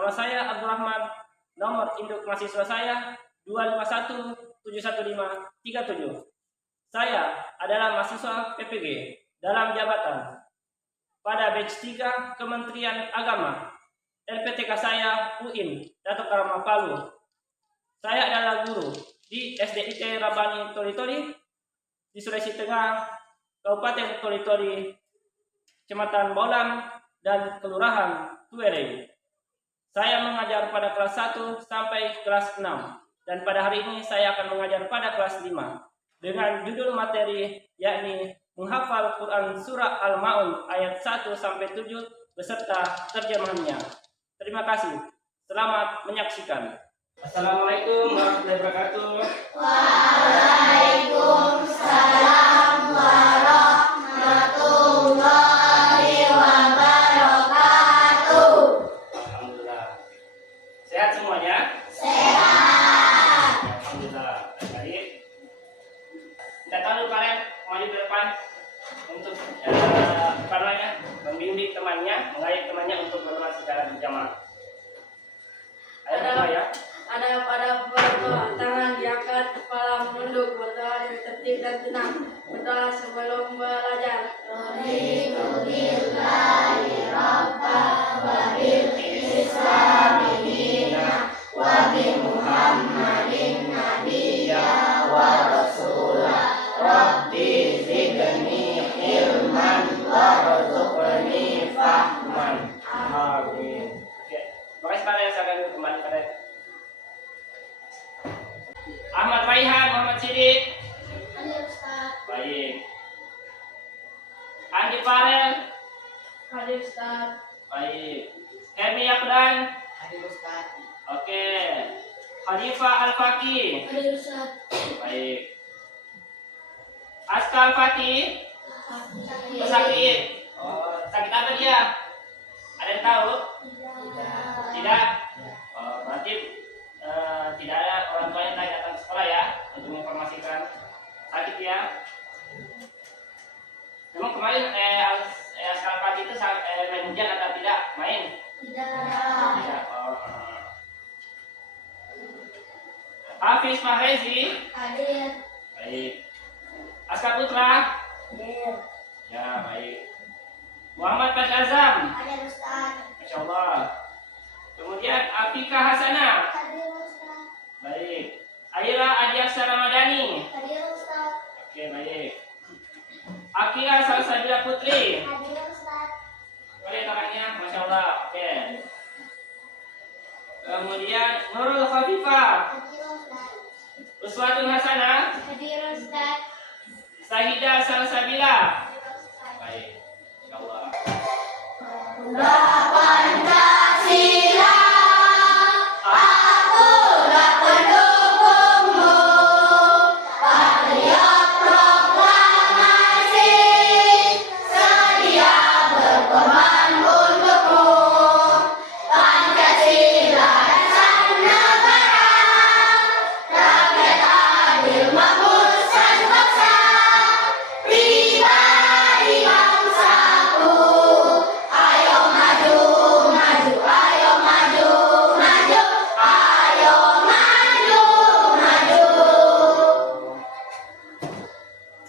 Nama saya Abdurrahman. Nomor induk mahasiswa saya 251711537. Saya adalah mahasiswa PPG dalam jabatan pada batch 3 Kementerian Agama. LPTK saya UIN Datuk Karama Palu. Saya adalah guru di SDIT Rabani Toli-Toli di Sulawesi Tengah, Kabupaten Toli-Toli, Kecamatan Bolam, dan Kelurahan Tuere. Saya mengajar pada kelas 1 sampai kelas 6, dan pada hari ini saya akan mengajar pada kelas 5 dengan judul materi yakni menghafal Quran Surah Al-Ma'un ayat 1 sampai 7 beserta terjemahannya. Terima kasih. Selamat menyaksikan. Assalamualaikum warahmatullahi wabarakatuh. Waalaikumsalam warahmatullahi wabarakatuh. Alhamdulillah. Sehat semuanya? Sehat. Alhamdulillah. Baik. Tidak tahu kalian maju ke depan untuk membimbing temannya, mengajak temannya untuk berdoa secara berjamaah. Ada pada berdoa, tangan diangkat, kepala menunduk, berdoa dengan tertib dan tenang, berdoa sebelum belajar. Alhamdulillahi Rabbal wa bil Islami dina wa bi Muhammadin nabiyya wa rasulah. Rabbi zidni ilman warzuqni fahman. Amin. Oke. Makasih Pak, saya akan kembali pada Ahmad Raihan, Muhammad Sidik. Hadir Ustaz. Baik. Andi Farel. Hadir Ustaz. Baik. Kemi Yakdan. Hadir Ustaz. Oke. Khalifah Al-Faqih. Hadir Ustaz. Baik. Askal Fatih. Sakit. Oh, sakit apa dia? Ada yang tahu? Tidak. Oh, berarti tidak ada orang tua yang datang ke sekolah ya untuk menginformasikan. Sakit ya. Memang kemarin Askal Fatih itu main hujan atau tidak? Main? Tidak. Oh. Hafiz Mahrezi. Hadir. Baik. Askar Putra. Hadir. Ya, baik. Muhammad Fadl Azam. Hadir Ustaz. Masya Allah. Kemudian Afika Hasanah. Hadir Ustaz. Baik. Aira Adiaksa Ramadhani. Hadir Ustaz. Oke, baik. Akia Salsabila Putri. Hadir Ustaz. Boleh tangannya, Masya Allah. Oke. Kemudian Nurul Khafifah. Hadir Ustaz. Uswatun Hasanah. Hadir Ustaz. Sahidah Salsabila. Hadir Ustaz. Baik. Masya Allah. Pancasila, akulah pendukungmu, patriot proklamasi, sedia berkorban untukmu. Pancasila dasar negara, rakyat adil makmur satu bangsa, pribadi bangsaku. Ayo maju, maju, ayo maju, maju, ayo maju, maju.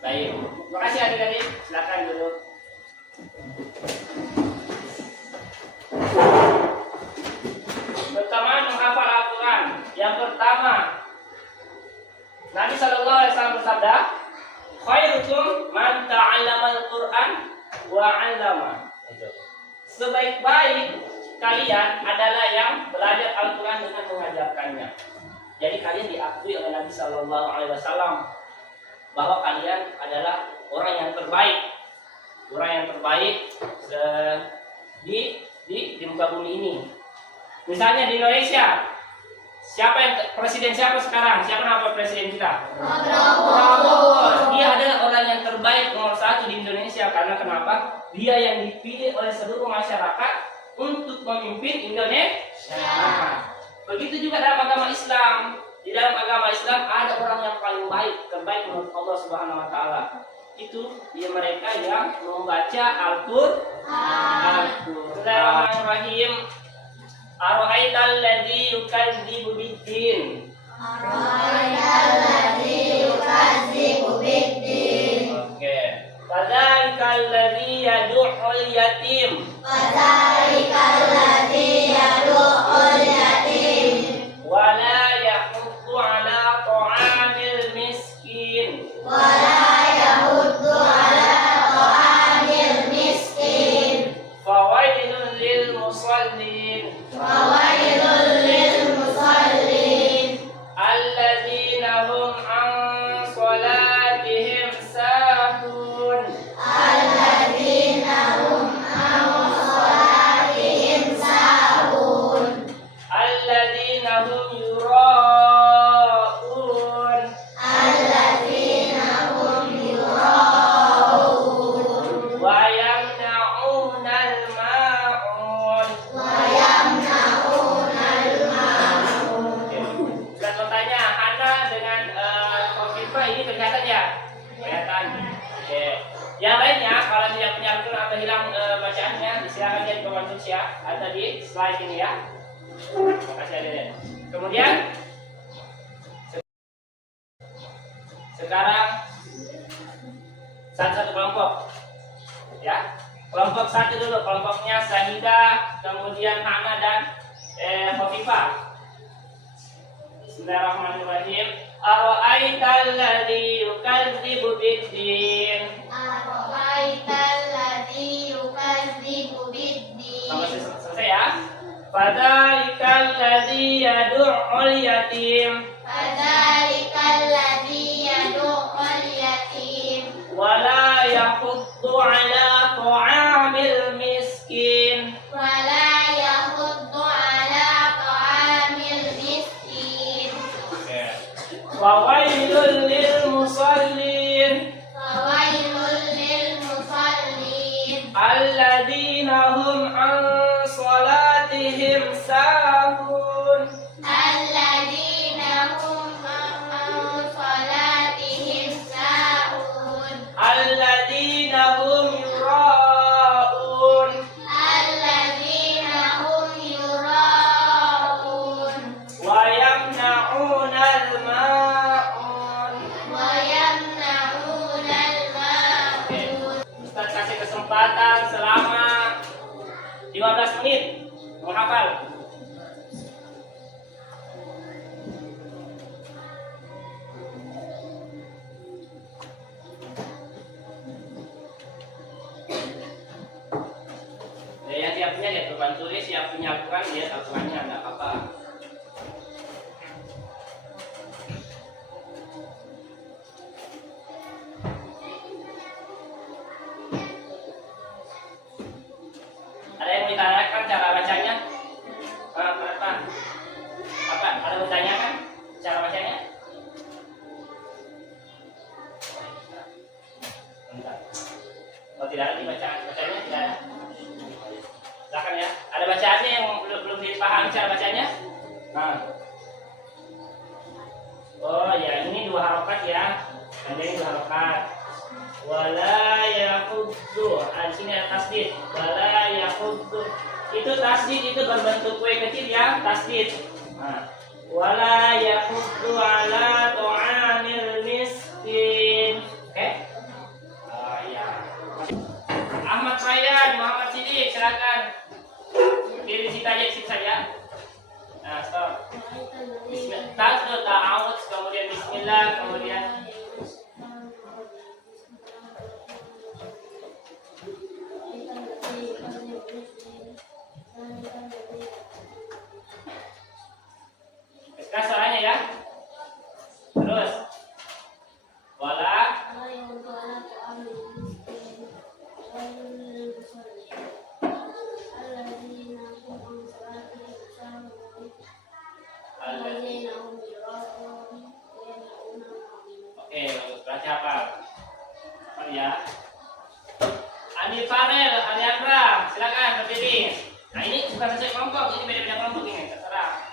Baik. Terima kasih adik-adik. Silakan dulu. Pertama, menghafal Al-Quran. Yang pertama, Nabi Sallallahu Alaihi Wasallam bersabda, "Khairukum man ta'allamal Quran wa 'allama." Sebaik-baik kalian adalah yang belajar Al-Quran dengan mengajarkannya. Jadi kalian diakui oleh Nabi Sallallahu Alaihi Wasallam bahwa kalian adalah orang yang terbaik di muka bumi ini. Misalnya di Indonesia, presiden siapa sekarang? Siapa nama presiden kita? Prabowo. Dia adalah orang yang terbaik nomor 1 di Indonesia. Karena kenapa? Dia yang dipilih oleh seluruh masyarakat untuk memimpin Indonesia. Begitu juga dalam agama Islam. Di dalam agama Islam ada orang yang paling baik, terbaik menurut Allah Subhanahu wa taala. Itu dia mereka yang membaca Al-Qur'an. Bismillahirrahmanirrahim. Ara'aital ladzi yukadzibu biddin. Oke. Fadzalikal ladzi yad'ul yatim. Wala yahuddu ala ta'amil miskin. Fawailun lil musallin. Alladzina hum an salatihim sahun. Alladzina hum yura'un. Wa yamna'unal ma'un. Oke. Sudah bertanya, Hana dengan Kofifa ini kelihatan ya? Kelihatan. Oke. Yang lainnya, kalau tidak punya Al-Quran atau hilang bacaannya, silakan lihat komentar ya. Ada di slide ini ya. Terima kasih Adede. Kemudian sekarang satu-satu kelompok ya. Kelompok satu dulu, kelompoknya Sahida, kemudian Hana dan Khofifah. Bismillahirrahmanirrahim. Ara'aital ladzi yukadzibu biddin. Sampai selesai ya. Fadzalikal ladzi yad'ul yatim. Wala yahuddu ala ta'amil miskin. Fawailul lil musallin. Alladzina hum an salatihim sahun. Alladzina hum yura'un. Wa yamna'unal ma'un. Oke. Ustaz kasih kesempatan selama 15 menit menghafal. Yang siap punya lihat beban tulis, siap punya Al-Quran lihat Al-Qurannya, enggak apa-apa. Ada yang mau ditanyakan cara bacanya? Apa? Ada yang ditanyakan cara bacanya? Bentar. Oh tidak ada bacanya tidak ada. Silakan ya. Ada bacaannya yang belum dipahami cara bacanya? Nah. Oh ya, ini 2 harokat ya. Ada ini 2 harokat. Wala yahuddu. Di sini ada tasdid. Wala yahuddu. Itu tasdid itu berbentuk kue kecil ya, tasdid. Nah. Wala yahuddu ala ta'amil miskin. Oke? Ya. Ahmad Rayyan, Muhammad Sidik, silakan. Pilih situ aja, situ saja. Nah, stop. Bismillah, ta'awudz, kemudian bismillah, kemudian sekarang soalnya ya. Terus wala Oke, bagus. Baca apa? Oh ya. Andi Farel, Adiandra, silakan berdiri. Nah ini bukan satu kelompok, ini beda-beda kelompok ini, terserah.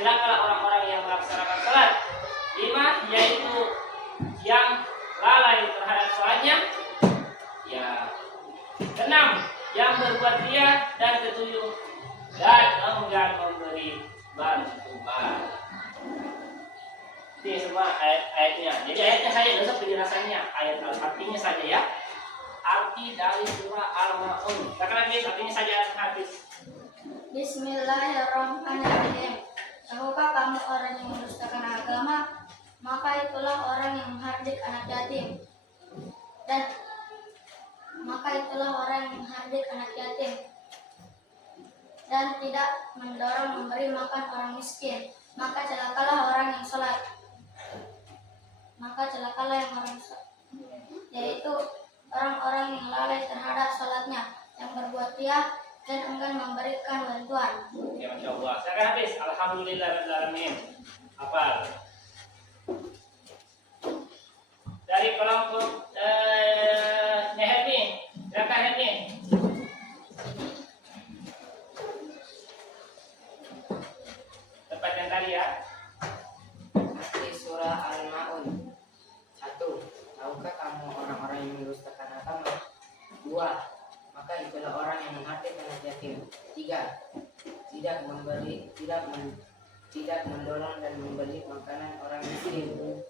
celakalah orang-orang yang melaksanakan salat. 5, yaitu yang lalai terhadap salatnya. Ya. 6, yang berbuat ria dan ketujuh dan enggan memberi bantuan. Ini semua ayat-ayatnya. Jadi ayatnya saya besok penjelasannya, ayat artinya saja ya. Arti dari surah Al-Ma'un. Katakan habis artinya saja habis. Bismillahirrahmanirrahim. Tahukah kamu orang yang mendustakan agama? Maka itulah orang yang menghardik anak yatim. Dan tidak mendorong memberi makan orang miskin. Maka celakalah orang yang sholat. Yaitu orang-orang yang lalai terhadap sholatnya, yang berbuat ria dan enggan memberikan bantuan. Ya, Masya Allah. Saya akan habis. Alhamdulillahirrahmanirrahim. Hafal. Dari kelompok Hermi. Silakan Hermi. Tempat yang tadi ya. Arti surah Al-Ma'un. 1. Tahukah kamu orang-orang yang mendustakan agama? 2. Maka itulah orang yang menghardik anak yatim. 3. Tidak mendorong dan memberi makanan orang miskin. 4.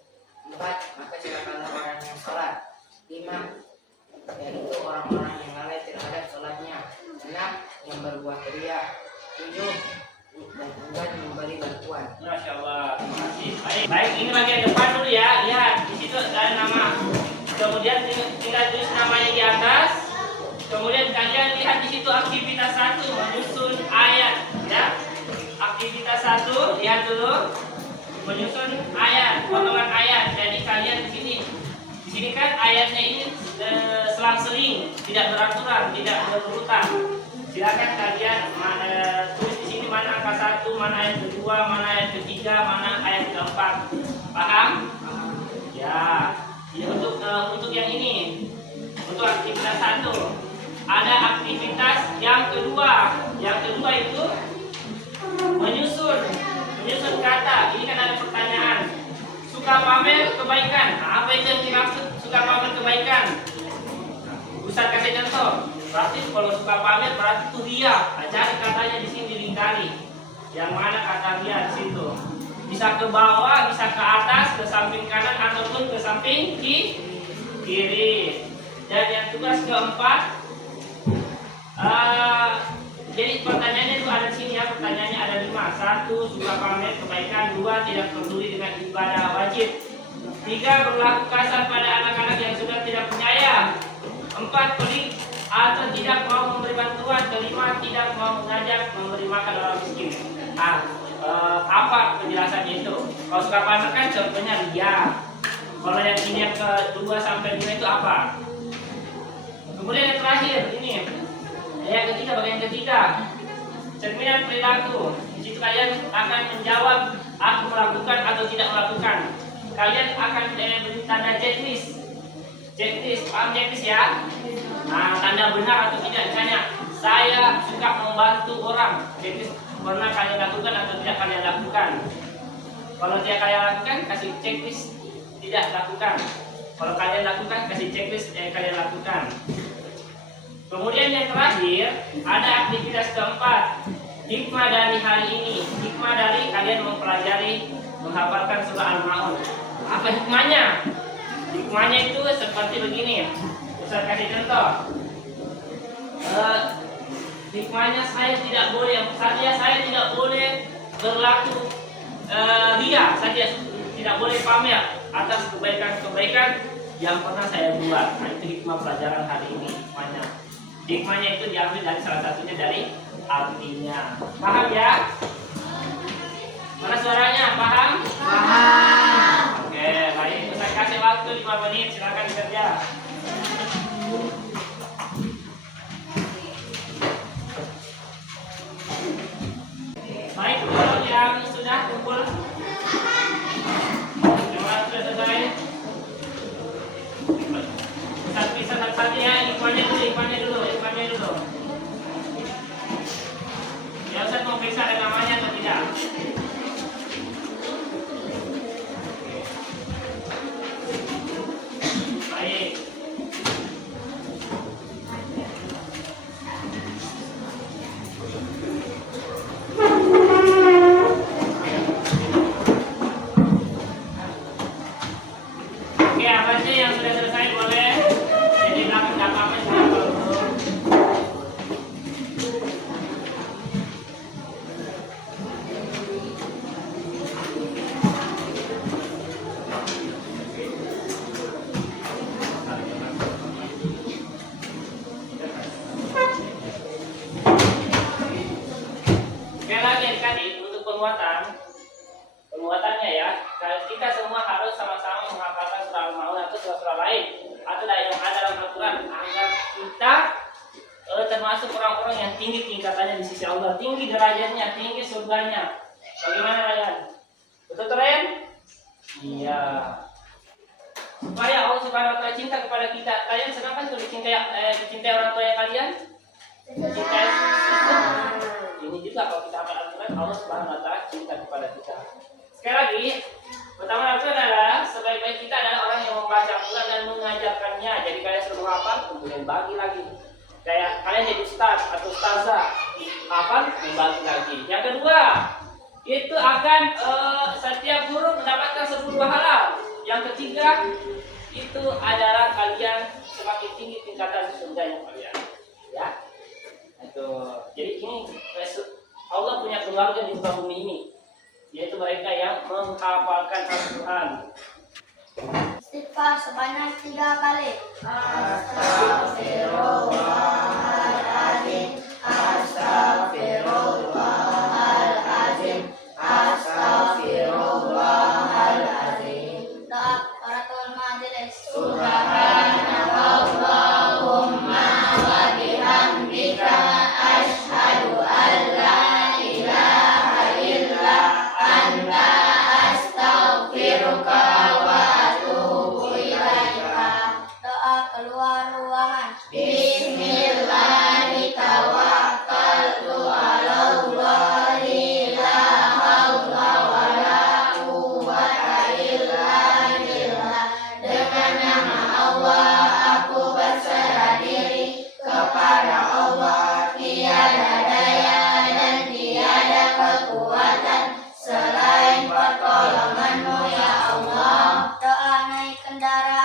Maka celakalah orang yang sholat. 5. Yaitu orang-orang yang lalai terhadap sholatnya. 6. Yang berbuat ria. 7. Dan enggan memberi bantuan. Masya Allah. Terima kasih. Baik, ini bagian depan dulu ya. Lihat, di situ ada nama. Kemudian tinggal tulis namanya di atas. Kemudian kalian lihat di situ aktivitas 1 menyusun ayat ya. Aktivitas 1 lihat dulu menyusun ayat, potongan ayat. Jadi kalian di sini kan ayatnya ini selang-seling, tidak beraturan, tidak berurutan. Silakan kalian tulis di sini mana angka 1, mana ayat kedua, mana ayat ketiga, mana ayat keempat. Paham? Ya. Ya untuk yang ini, untuk aktivitas 1. Ada aktivitas yang kedua. Yang kedua itu menyusun kata. Ini kan ada pertanyaan. Suka pamer kebaikan. Nah, apa itu yang dimaksud suka pamer kebaikan? Ustaz kasih contoh. Berarti kalau suka pamer berarti itu ria. Nah, cari katanya di sini dilingkari. Yang mana kata ria di situ? Bisa ke bawah, bisa ke atas, ke samping kanan ataupun ke samping kiri. Dan yang tugas keempat, jadi pertanyaannya itu ada di sini ya. Pertanyaannya ada 5. 1. Suka pamer kebaikan. 2. Tidak peduli dengan ibadah wajib. 3. Berlaku kasar pada anak-anak yang sudah tidak punya ayah. 4. Pelit atau tidak mau memberi bantuan. 5. Tidak mau mengajak memberi makan orang miskin. Nah, apa penjelasannya itu? Kalau suka pamer kan contohnya ria. Kalau yang ini yang ke-2 sampai 5 itu apa? Kemudian yang terakhir ini. Yang ketiga, bagian ketiga, cerminan perilaku. Di situ kalian akan menjawab aku melakukan atau tidak melakukan. Kalian akan beri tanda checklist. Paham checklist ya? Nah, tanda benar atau tidak. Misalnya, saya suka membantu orang. Checklist pernah kalian lakukan atau tidak kalian lakukan. Kalau tidak kalian lakukan, kasih checklist tidak lakukan. Kalau kalian lakukan, kasih checklist kalian lakukan. Kemudian yang terakhir, ada aktivitas keempat. Hikmah dari hari ini. Hikmah dari kalian mempelajari, menghafalkan surah Al-Ma'un. Apa hikmahnya? Hikmahnya itu seperti begini. Ustaz kasih contoh. Hikmahnya saya tidak boleh berlaku ria. Saya tidak boleh pamer atas kebaikan-kebaikan yang pernah saya buat. Nah, itu hikmah pelajaran hari ini. Hikmahnya itu diambil dari salah satunya dari artinya. Paham ya? Mana suaranya? Paham? Paham. Oke, baik. Saya kasih waktu 5 menit. Silakan bekerja. Baik, kalau yang sudah kumpul, yang sudah selesai. Satu ya, hikmahnya dulu. Ya, Ustaz mau periksa ada namanya atau tidak? Selanjutnya yang sudah selesai boleh jadi belakang nggak apa-apa sih. Sekali lagi adik-adik untuk penguatannya ya, kita semua harus sama-sama menghafalkan surah Al-Maun atau surah-surah lain atau yang ada dalam Al-Quran agar kita termasuk orang-orang yang tinggi tingkatannya di sisi Allah, tinggi derajatnya, tinggi surganya. Bagaimana kalian? Betul Ren? Iya. Supaya Allah Subhanahu Wa Taala cinta kepada kita. Kalian senang kan tuh dicintai orang tua kalian? Dicintai. Ini juga kalau kita hafal Al-Quran, Allah Subhanahu Wa Taala cinta kepada kita. Sekali lagi, pertama itu adalah sebaik-baik kita adalah orang yang membaca Al-Quran dan mengajarkannya. Jadi kalian sudah menghafal, kemudian bagi lagi. Kayak kalian jadi ustaz atau ustazah, hafal, membagi lagi. Yang kedua, itu akan setiap guru mendapatkan 10 pahala. Yang ketiga, itu adalah kalian semakin tinggi tingkatan surganya kalian. Ya, itu. Jadi ini Allah punya keluarga di muka bumi ini, yaitu mereka yang menghafalkan Al-Quran. Istighfar sebanyak 3 kali. Astagfirullahaladzim, astagfirullahaladzim, astagfirullahaladzim. Doa Qiraatul Majelis. Subhanakallahumma wa bihamdika asyhadu an la ilaha illa anta astaghfiruka wa atubu ilaika. Doa keluar ruangan. Bismillahi tawakkaltu ala Allahi la haula wa la quwwata illa billah. Dengan nama Allah aku berserah diri kepada Allah, tiada daya dan tiada kekuatan selain pertolonganmu ya Allah. Doa naik kendaraan.